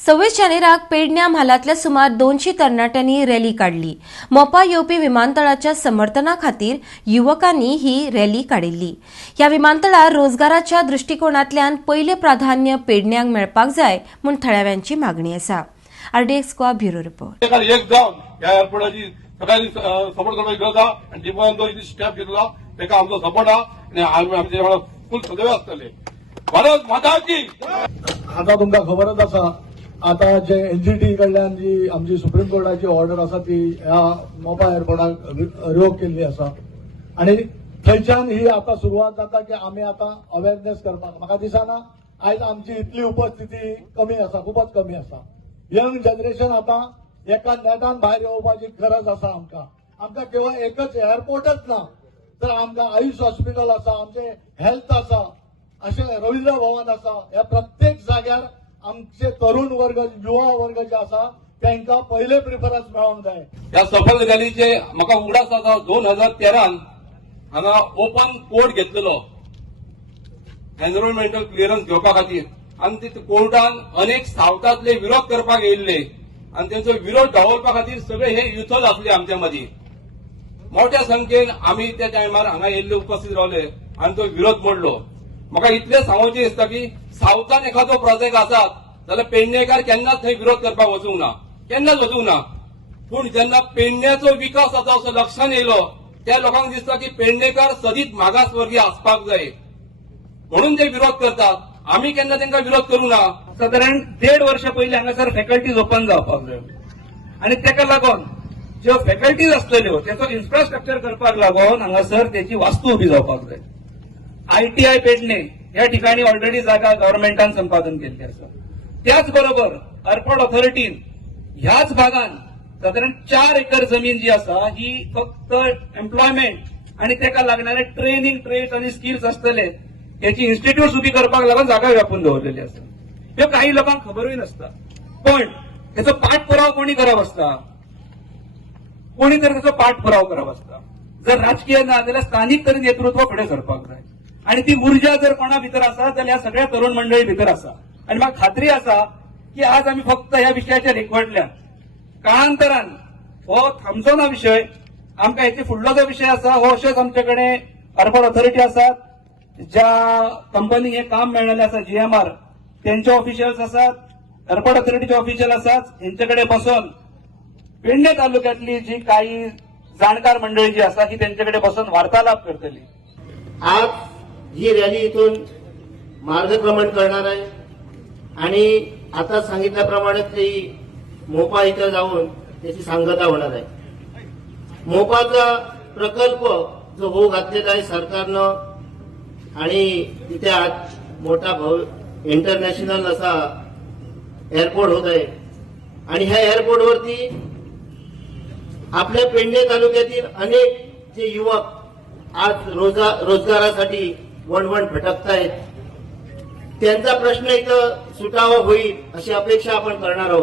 26 जानेराक पेडण्या म्हालातल्या सुमार 200 तरणाट्यांनी रॅली काढली। मोपा येवपी विमानतळाच्या समर्थना खातीर युवकांनी ही रॅली काडिल्ली। ह्या विमानतळार रोजगाराच्या दृष्टिकोनांतल्यान पयले प्राधान्य पेडण्यांक मेळपाक जाय म्हूण थळाव्यांची मागणी आसा। RDX Goa bureau report. एक जावन ह्या एअरपोर्टाची सगळ्यांनी सपोर्ट करपाची गरज आसा आनी डिपोन जो स्टेप घेतला ताका आमचो सपोर्ट आहा आनी आमी आमचे वांगडा फुल सदैव आसतले। भारत माता की। आता तुमकां खबरच आसा आता जे एनजीटी कडल्यान जी आमची सुप्रीम कोर्टाची ऑर्डर आसा ती ह्या मोपा एअरपोर्टाक रिवोक केल्ली आसा आनी थंयच्यान ही आता सुरवात जाता की आमी आता अवेरनेस करपाक म्हाका दिसना आयज आमची इतली उपस्थिती कमी आसा, खूपच कमी आसा। यंग जनरेशन आता एका नेटान भायर येवपाची गरज आसा। आमकां केवळ एकच एअरपोर्टच ना तर आमकां आयुष हॉस्पिटल आसा, आमचे हेल्थ आसा, अशें रवींद्र भवन आसा। ह्या प्रत्येक जाग्यार आमचे तरुण वर्ग, युवा वर्ग जे आसा तांकां पहिले प्रिफरन्स मेळोंक जाय। ह्या सफल रॅलीचे म्हाका उगडास आसा 2013 हांगा ओपन कोर्ट घेतलेलो एनवायरमेंटल क्लिअरन्स घेवपा खातीर आनी ते कोर्टान अनेक सावथातले विरोध करपाक येयल्ले आनी तेंचो विरोध डावलपा खातीर सगळे हे युथच आसले आमच्या मदीं। मोठ्या संख्येन आमी त्या टायमार हांगा येयल्ले उपस्थित रावले आनी तो विरोध मोडलो। म्हाका इतलें सांगोवचें दिसता की सावथान एखादो प्रोजेक्ट आसात जाल्यार पेडणेकार केन्नाच थंय विरोध करपाक वचूंक ना, केन्नाच वचूंक ना। पूण जेन्ना पेडण्याचो विकास जाता असो लक्षांत येयलो त्या लोकांक दिसता की पेडणेकार सदींच मागासवर्गीय आसपाक जाय म्हणून ते विरोध करतात। आमी केन्ना तांकां विरोध करूं ना। साधारण 1.5 वर्ष पयलीं हांगासर फॅकल्टीज ओपन जावपाक जाय आनी तेका लागून ज्यो फॅकल्टीज आसलेल्यो तेचो इन्फ्रास्ट्रक्चर करपाक लागून हांगासर तेची वास्तू उबी जावपाक जाय। ITI पेडणे ह्या ठिकाणी ऑलरेडी जागा गव्हर्नमेंटान संपादन केल्ली आसा। त्याच बरोबर एअरपोर्ट ऑथॉरिटीन ह्याच भागान साधारण 4 एकर जमीन जी आसा ही फक्त एम्प्लॉयमेंट आणि तेका लागणारे ट्रेनिंग, ट्रेड्स आणि स्किल्स आसतले याची इन्स्टिट्यूट उबी करपाक लागून जागा व्यापून दवरलेली आसा। ह्यो काही लोकांक खबरूय नासता, पण त्याचो पाठपुरावो कोणी करप आसता, कोणी तर त्याचो पाठपुरावो करप आसता। जर राजकीय ना जाल्यार स्थानिक तरी नेतृत्व फुडें सरपाक जाय आणि ती ऊर्जा जर कोणा भितर आसा जाल्यार सगळ्या तरुण मंडळी भितर आसा। आणि म्हाका खात्री आसा की आज आमी फक्त ह्या विशयाचेर एकवटल्यात, काळांतरान हो थांबचो ना विशय। आमकां हेचे फुडलो जो विशय आसा हो अशेंच आमचे कडेन एअरपोर्ट ऑथॉरिटी आसात, ज्या कंपनीक हे काम मेळिल्लें आसा GMR तेंचे ऑफिशियल्स आसात, एअरपोर्ट ऑथॉरिटीचे ऑफिशियल आसात, हेंचे बसून पेडणे तालुक्यातली जी काही जाणकार मंडळी जी आसा ही तेंचे बसून वार्तालाप करतली। आज ही रॅली इथून मार्गक्रमण करणार आहे आणि आता सांगितल्याप्रमाणे ती मोपा इथं जाऊन त्याची सांगता होणार आहे। मोपाचा प्रकल्प जो होऊ घातलेला आहे सरकारनं आणि तिथे आज मोठा इंटरनॅशनल असा एअरपोर्ट होत आहे आणि ह्या एअरपोर्टवरती आपल्या पेडणे तालुक्यातील अनेक जे युवक आज रोजगारासाठी वणवण भटकतायत त्यांचा प्रश्न इथं सुटावा होईल अशी अपेक्षा आपण करणार आहोत।